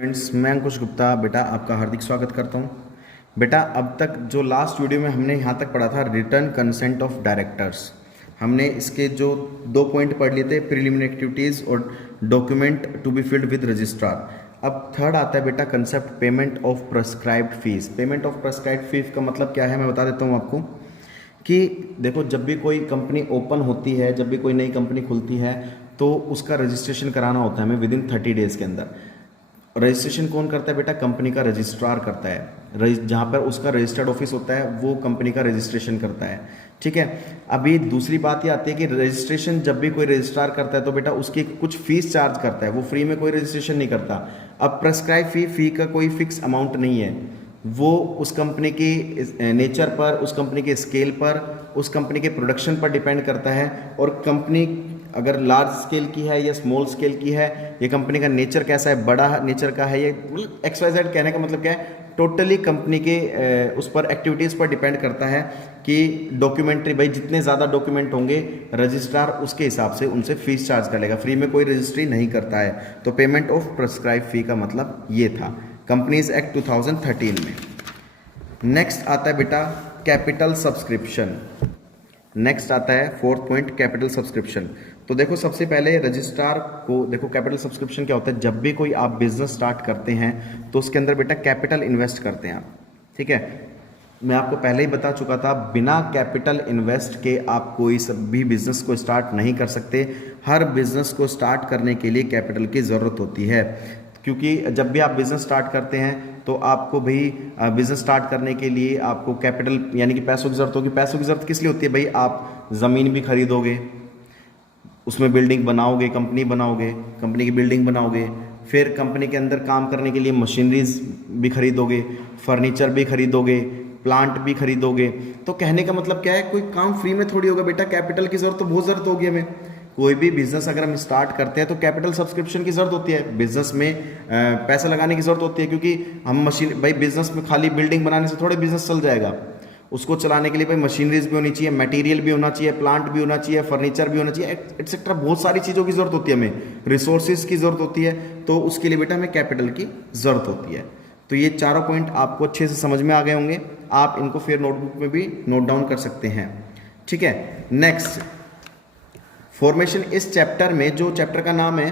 Friends, मैं अंकुश गुप्ता बेटा आपका हार्दिक स्वागत करता हूं। बेटा अब तक जो लास्ट वीडियो में हमने यहाँ तक पढ़ा था रिटर्न कंसेंट ऑफ डायरेक्टर्स, हमने इसके जो 2 पॉइंट पढ़ लिए थे, प्रीलिमिनरी एक्टिविटीज़ और document to be filled with registrar. अब थर्ड आता है बेटा concept payment of prescribed fees. Payment of prescribed fees का मतलब क्या है मैं बता देता हूँ आपको कि देखो, जब भी कोई कंपनी ओपन होती है, जब भी कोई नई कंपनी खुलती है तो उसका रजिस्ट्रेशन कराना होता है हमें विद इन 30 डेज़ के अंदर। रजिस्ट्रेशन कौन करता है बेटा? कंपनी का रजिस्ट्रार करता है। जहाँ पर उसका रजिस्टर्ड ऑफिस होता है वो कंपनी का रजिस्ट्रेशन करता है। ठीक है। अभी दूसरी बात ये आती है कि रजिस्ट्रेशन जब भी कोई रजिस्ट्रार करता है तो बेटा उसकी कुछ फीस चार्ज करता है, वो फ्री में कोई रजिस्ट्रेशन नहीं करता। अब प्रेस्क्राइब फी का कोई फिक्स अमाउंट नहीं है, वो उस कंपनी की नेचर पर, उस कंपनी के स्केल पर, उस कंपनी के प्रोडक्शन पर डिपेंड करता है। और कंपनी अगर लार्ज स्केल की है या स्मॉल स्केल की है, ये कंपनी का नेचर कैसा है, बड़ा नेचर का है, ये मतलब XYZ कहने का मतलब क्या है, टोटली कंपनी के उस पर एक्टिविटीज़ पर डिपेंड करता है कि डॉक्यूमेंट्री, भाई जितने ज़्यादा डॉक्यूमेंट होंगे रजिस्ट्रार उसके हिसाब से उनसे फीस चार्ज कर लेगा। फ्री में कोई रजिस्ट्री नहीं करता है। तो पेमेंट ऑफ प्रेस्क्राइब फी का मतलब ये था कंपनीज एक्ट 2013 में। नेक्स्ट आता है बेटा कैपिटल सब्सक्रिप्शन। नेक्स्ट आता है फोर्थ पॉइंट कैपिटल सब्सक्रिप्शन। तो देखो, सबसे पहले रजिस्ट्रार को देखो, कैपिटल सब्सक्रिप्शन क्या होता है? जब भी कोई आप बिजनेस स्टार्ट करते हैं तो उसके अंदर बेटा कैपिटल इन्वेस्ट करते हैं आप। ठीक है, मैं आपको पहले ही बता चुका था, बिना कैपिटल इन्वेस्ट के आप कोई भी बिजनेस को स्टार्ट नहीं कर सकते। हर बिजनेस को स्टार्ट करने के लिए कैपिटल की ज़रूरत होती है, क्योंकि जब भी आप बिज़नेस स्टार्ट करते हैं तो आपको भी बिज़नेस स्टार्ट करने के लिए आपको कैपिटल यानी कि पैसों की ज़रूरत होगी। पैसों की ज़रूरत किस लिए होती है भाई? आप ज़मीन भी खरीदोगे, उसमें बिल्डिंग बनाओगे, कंपनी बनाओगे, कंपनी की बिल्डिंग बनाओगे, फिर कंपनी के अंदर काम करने के लिए मशीनरीज भी खरीदोगे, फर्नीचर भी खरीदोगे, प्लांट भी खरीदोगे। तो कहने का मतलब क्या है, कोई काम फ्री में थोड़ी होगा बेटा, कैपिटल की ज़रूरत तो बहुत ज़रूरत होगी हमें। कोई भी बिजनेस अगर हम स्टार्ट करते हैं तो कैपिटल सब्सक्रिप्शन की ज़रूरत होती है, बिजनेस में पैसा लगाने की ज़रूरत होती है, क्योंकि हम मशीन, भाई बिजनेस में खाली बिल्डिंग बनाने से थोड़े बिजनेस चल जाएगा। उसको चलाने के लिए भाई मशीनरीज भी होनी चाहिए, मटेरियल भी होना चाहिए, प्लांट भी होना चाहिए, फर्नीचर भी होना चाहिए, एक्सेट्रा बहुत सारी चीज़ों की ज़रूरत होती है हमें, रिसोर्सेज की ज़रूरत होती है। तो उसके लिए बेटा हमें कैपिटल की ज़रूरत होती है। तो ये चारों पॉइंट आपको अच्छे से समझ में आ गए होंगे, आप इनको फिर नोटबुक में भी नोट डाउन कर सकते हैं। ठीक है। नेक्स्ट फॉर्मेशन, इस चैप्टर में जो चैप्टर का नाम है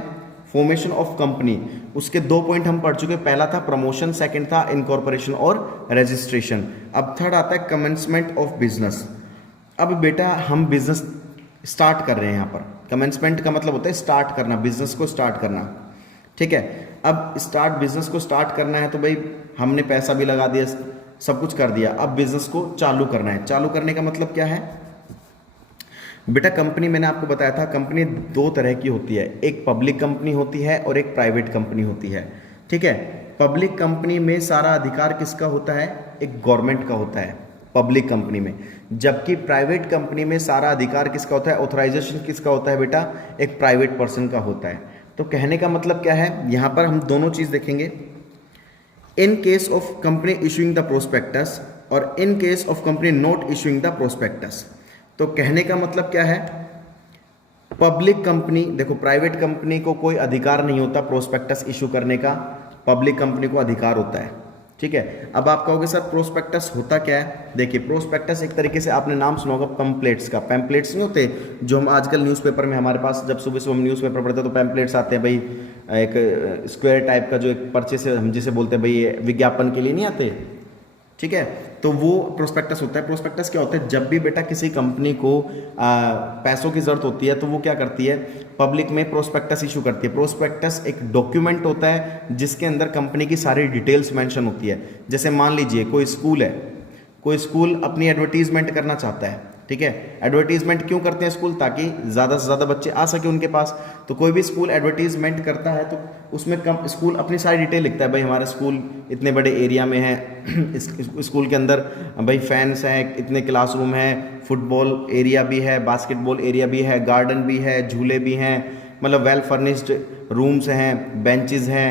फॉर्मेशन ऑफ कंपनी, उसके 2 पॉइंट हम पढ़ चुके। पहला था प्रमोशन, सेकंड था इनकॉर्पोरेशन और रजिस्ट्रेशन। अब थर्ड आता है कमेंसमेंट ऑफ बिजनेस। अब बेटा हम बिजनेस स्टार्ट कर रहे हैं, यहाँ पर कमेंसमेंट का मतलब होता है स्टार्ट करना, बिजनेस को स्टार्ट करना। ठीक है। अब बिजनेस को स्टार्ट करना है तो भाई हमने पैसा भी लगा दिया, सब कुछ कर दिया, अब बिजनेस को चालू करना है। चालू करने का मतलब क्या है बेटा? कंपनी, मैंने आपको बताया था कंपनी 2 तरह की होती है, एक पब्लिक कंपनी होती है और एक प्राइवेट कंपनी होती है। ठीक है। पब्लिक कंपनी में सारा अधिकार किसका होता है? एक गवर्नमेंट का होता है पब्लिक कंपनी में, जबकि प्राइवेट कंपनी में सारा अधिकार किसका होता है? ऑथराइजेशन किसका होता है बेटा? एक प्राइवेट पर्सन का होता है। तो कहने का मतलब क्या है, यहां पर हम दोनों चीज देखेंगे, in case of company issuing the prospectus और in case of company not issuing the prospectus. तो कहने का मतलब क्या है, पब्लिक कंपनी, देखो प्राइवेट कंपनी को कोई अधिकार नहीं होता प्रोस्पेक्टस इशू करने का, पब्लिक कंपनी को अधिकार होता है। ठीक है। अब आप कहोगे सर प्रोस्पेक्टस होता क्या है? देखिए, प्रोस्पेक्टस एक तरीके से आपने नाम सुना होगा पैम्पलेट्स का। पैम्पलेट्स नहीं होते जो हम आजकल न्यूज़पेपर में, हमारे पास जब सुबह सुबह हम न्यूज़पेपर पढ़ते हैं तो पैम्पलेट्स आते हैं भाई, एक स्क्वायर टाइप का जो एक पर्चे से हम जिसे बोलते हैं भाई विज्ञापन के लिए नहीं आते। ठीक है। तो वो प्रोस्पेक्टस होता है। प्रोस्पेक्टस क्या होता है? जब भी बेटा किसी कंपनी को पैसों की जरूरत होती है तो वो क्या करती है? पब्लिक में प्रोस्पेक्टस इशू करती है। प्रोस्पेक्टस एक डॉक्यूमेंट होता है जिसके अंदर कंपनी की सारी डिटेल्स मेंशन होती है। जैसे मान लीजिए कोई स्कूल है, कोई स्कूल अपनी एडवर्टीजमेंट करना चाहता है। ठीक है। एडवर्टीजमेंट क्यों करते हैं स्कूल? ताकि ज़्यादा से ज़्यादा बच्चे आ सके उनके पास। तो कोई भी स्कूल एडवर्टीजमेंट करता है तो उसमें स्कूल अपनी सारी डिटेल लिखता है, भाई हमारा स्कूल इतने बड़े एरिया में है, इस स्कूल के अंदर भाई फैंस हैं, इतने क्लासरूम हैं, फुटबॉल एरिया भी है, बास्केटबॉल एरिया भी है, गार्डन भी है, झूले भी हैं, मतलब वेल फर्निश्ड रूम्स हैं, बेंचेस हैं,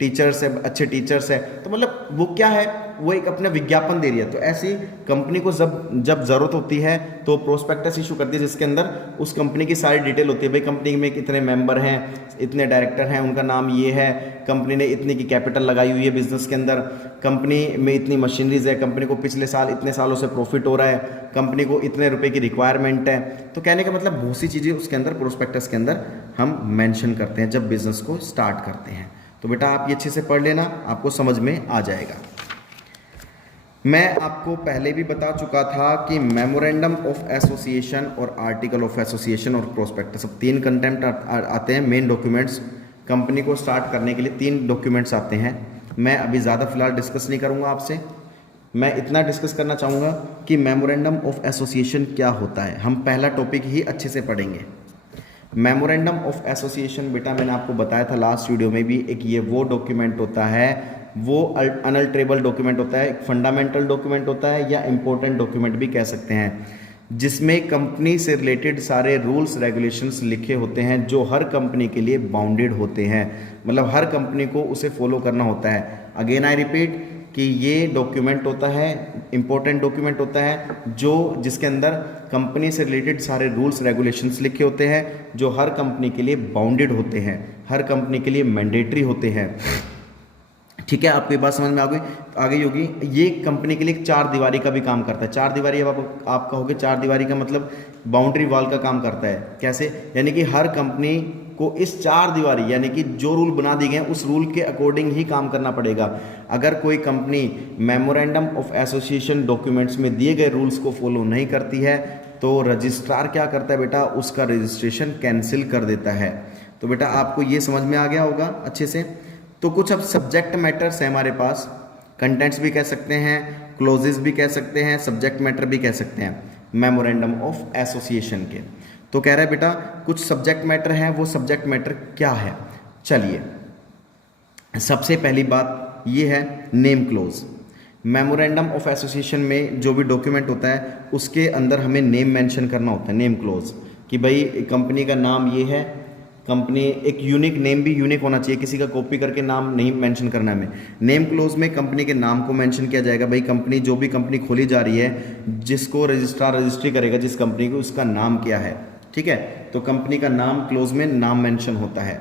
टीचर्स है, अच्छे टीचर्स है, तो मतलब वो क्या है, वो एक अपना विज्ञापन दे रही है। तो ऐसी कंपनी को जब ज़रूरत होती है तो प्रोस्पेक्टस इशू करती है, जिसके अंदर उस कंपनी की सारी डिटेल होती है। भाई कंपनी में कितने मेंबर हैं, इतने डायरेक्टर हैं, उनका नाम ये है, कंपनी ने इतनी की कैपिटल लगाई हुई है बिजनेस के अंदर, कंपनी में इतनी मशीनरीज है, कंपनी को पिछले साल इतने सालों से प्रॉफिट हो रहा है, कंपनी को इतने रुपए की रिक्वायरमेंट है। तो कहने का मतलब बहुत सी चीज़ें उसके अंदर प्रोस्पेक्टस के अंदर हम मेंशन करते हैं जब बिजनेस को स्टार्ट करते हैं। तो बेटा आप ये अच्छे से पढ़ लेना, आपको समझ में आ जाएगा। मैं आपको पहले भी बता चुका था कि मेमोरेंडम ऑफ एसोसिएशन और आर्टिकल ऑफ एसोसिएशन और प्रोस्पेक्टस, सब तीन कंटेंट आते हैं, मेन डॉक्यूमेंट्स। कंपनी को स्टार्ट करने के लिए तीन डॉक्यूमेंट्स आते हैं। मैं अभी ज़्यादा फिलहाल डिस्कस नहीं करूँगा आपसे, मैं इतना डिस्कस करना चाहूँगा कि मेमोरेंडम ऑफ एसोसिएशन क्या होता है। हम पहला टॉपिक ही अच्छे से पढ़ेंगे। मेमोरेंडम ऑफ एसोसिएशन बेटा मैंने आपको बताया था लास्ट वीडियो में भी, एक ये वो डॉक्यूमेंट होता है, वो अनअल्टरेबल डॉक्यूमेंट होता है, एक फंडामेंटल डॉक्यूमेंट होता है या इंपॉर्टेंट डॉक्यूमेंट भी कह सकते हैं, जिसमें कंपनी से रिलेटेड सारे रूल्स रेगुलेशंस लिखे होते हैं जो हर कंपनी के लिए बाउंडेड होते हैं, मतलब हर कंपनी को उसे फॉलो करना होता है। अगेन आई रिपीट कि ये डॉक्यूमेंट होता है, इंपॉर्टेंट डॉक्यूमेंट होता है जो जिसके अंदर कंपनी से रिलेटेड सारे रूल्स रेगुलेशंस लिखे होते हैं जो हर कंपनी के लिए बाउंडेड होते हैं, हर कंपनी के लिए मैंडेटरी होते हैं। ठीक है, आपको ये बात समझ में आ गई होगी। ये कंपनी के लिए चार दीवारी का भी काम करता है। चार दीवारी, अब आप कहोगे चार दीवारी का मतलब बाउंड्री वॉल का काम करता है, कैसे? यानी कि हर कंपनी को इस चार दीवारी यानी कि जो रूल बना दिए गए हैं उस रूल के अकॉर्डिंग ही काम करना पड़ेगा। अगर कोई company memorandum of association documents में दिए गए रूल्स को फॉलो नहीं करती है तो रजिस्ट्रार क्या करता है बेटा, उसका रजिस्ट्रेशन कैंसिल कर देता है। तो बेटा आपको ये समझ में आ गया होगा अच्छे से। तो कुछ अब सब्जेक्ट मैटर्स है हमारे पास, कंटेंट्स भी कह सकते हैं, क्लोजेस भी कह सकते हैं, सब्जेक्ट मैटर भी कह सकते हैं मेमोरेंडम ऑफ एसोसिएशन के। तो कह रहा है बेटा कुछ सब्जेक्ट मैटर हैं, वो सब्जेक्ट मैटर क्या है? चलिए, सबसे पहली बात ये है name close. Memorandum of association में जो भी डॉक्यूमेंट होता है उसके अंदर हमें नेम मेंशन करना होता है, नेम क्लोज, कि भाई कंपनी का नाम ये है, कंपनी एक यूनिक नेम भी यूनिक होना चाहिए, किसी का कॉपी करके नाम नहीं मेंशन करना है हमें। नेम क्लोज में कंपनी के नाम को मेंशन किया जाएगा, भाई कंपनी जो भी कंपनी खोली जा रही है, जिसको रजिस्ट्रार रजिस्ट्री करेगा जिस कंपनी को, उसका नाम क्या है। ठीक है, तो कंपनी का नाम क्लोज में नाम मेंशन होता है।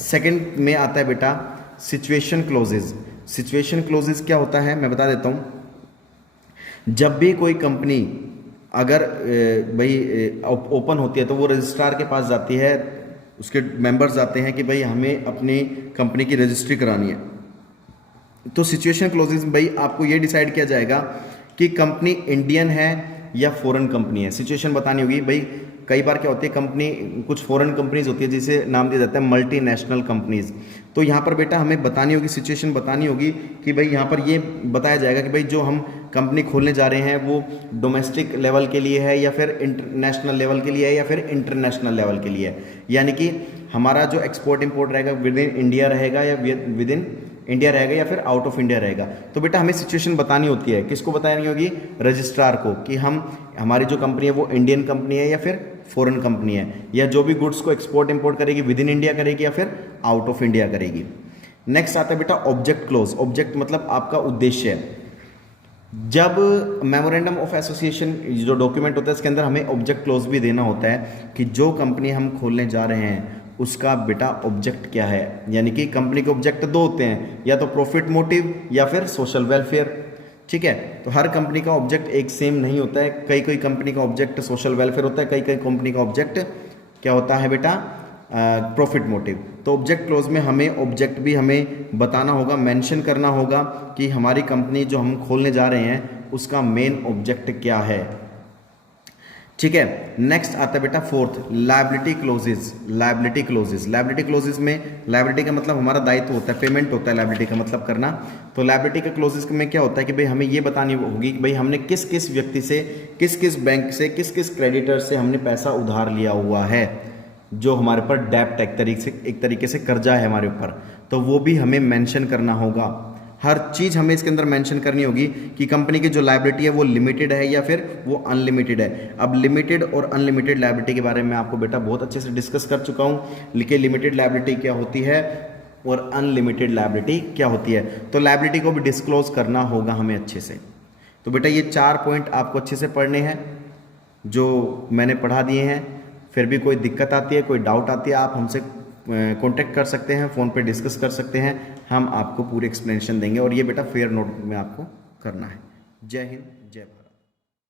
सेकंड में आता है बेटा सिचुएशन क्लोजेज। सिचुएशन क्लोजेज क्या होता है मैं बता देता हूं। जब भी कोई कंपनी अगर भाई ओपन होती है तो वो रजिस्ट्रार के पास जाती है, उसके मेंबर्स जाते हैं कि भाई हमें अपनी कंपनी की रजिस्ट्री करानी है। तो सिचुएशन क्लोजेज भाई आपको ये डिसाइड किया जाएगा कि कंपनी इंडियन है या फॉरेन कंपनी है। सिचुएशन बतानी होगी भाई। कई बार क्या होती है, कंपनी कुछ फॉरेन कंपनीज होती है जिसे नाम दिया जाता है मल्टीनेशनल कंपनीज। तो यहाँ पर बेटा हमें बतानी होगी, सिचुएशन बतानी होगी कि भाई यहाँ पर ये बताया जाएगा कि भाई जो हम कंपनी खोलने जा रहे हैं वो डोमेस्टिक लेवल के लिए है या फिर इंटरनेशनल लेवल के लिए है या फिर इंटरनेशनल लेवल के लिए है। यानी कि हमारा जो एक्सपोर्ट इंपोर्ट रहेगा विद इन इंडिया रहेगा या विद इन इंडिया रहेगा या फिर आउट ऑफ इंडिया रहेगा। तो बेटा हमें सिचुएशन बतानी होती है, किसको बतानी होगी? रजिस्ट्रार को, कि हमारी जो कंपनी है वो इंडियन कंपनी है या फिर फॉरेन कंपनी है, या जो भी गुड्स को एक्सपोर्ट इंपोर्ट करेगी विद इन इंडिया करेगी या फिर आउट ऑफ इंडिया करेगी। नेक्स्ट आता है बेटा ऑब्जेक्ट क्लोज। ऑब्जेक्ट मतलब आपका उद्देश्य है। जब मेमोरेंडम ऑफ एसोसिएशन जो डॉक्यूमेंट होता है इसके अंदर हमें ऑब्जेक्ट क्लोज भी देना होता है कि जो कंपनी हम खोलने जा रहे हैं उसका बेटा ऑब्जेक्ट क्या है। यानी कि कंपनी के ऑब्जेक्ट दो होते हैं, या तो प्रॉफिट मोटिव या फिर सोशल वेलफेयर। ठीक है, तो हर कंपनी का ऑब्जेक्ट एक सेम नहीं होता है। कई कई कंपनी का ऑब्जेक्ट सोशल वेलफेयर होता है, कई कई कंपनी का ऑब्जेक्ट क्या होता है बेटा? Profit motive. तो ऑब्जेक्ट क्लोज में हमें ऑब्जेक्ट भी हमें बताना होगा, मेंशन करना होगा कि हमारी कंपनी जो हम खोलने जा रहे हैं उसका मेन ऑब्जेक्ट क्या है। ठीक है, नेक्स्ट आता है बेटा fourth liability clauses. Liability clauses, liability clauses में लायबिलिटी का मतलब हमारा दायित्व होता है, पेमेंट होता है लायबिलिटी का मतलब करना। तो लायबिलिटी का क्लोजेज में क्या होता है कि भाई हमें ये बतानी होगी कि भाई हमने किस किस व्यक्ति से, किस किस बैंक से, किस किस क्रेडिटर से हमने पैसा उधार लिया हुआ है, जो हमारे पर डेप्ट एक तरीके से कर्जा है हमारे ऊपर, तो वो भी हमें मेंशन करना होगा। हर चीज़ हमें इसके अंदर मेंशन करनी होगी कि कंपनी की जो लायबिलिटी है वो लिमिटेड है या फिर वो अनलिमिटेड है। अब लिमिटेड और अनलिमिटेड लायबिलिटी के बारे में आपको बेटा बहुत अच्छे से डिस्कस कर चुका हूँ। लिखिए लिमिटेड लायबिलिटी क्या होती है और अनलिमिटेड लायबिलिटी क्या होती है। तो लायबिलिटी को भी डिस्क्लोज करना होगा हमें अच्छे से। तो बेटा ये 4 पॉइंट आपको अच्छे से पढ़ने हैं जो मैंने पढ़ा दिए हैं। फिर भी कोई दिक्कत आती है, कोई डाउट आती है, आप हमसे कांटेक्ट कर सकते हैं, फ़ोन पे डिस्कस कर सकते हैं, हम आपको पूरी एक्सप्लेनेशन देंगे। और ये बेटा फेयर नोट में आपको करना है। जय हिंद, जय भारत।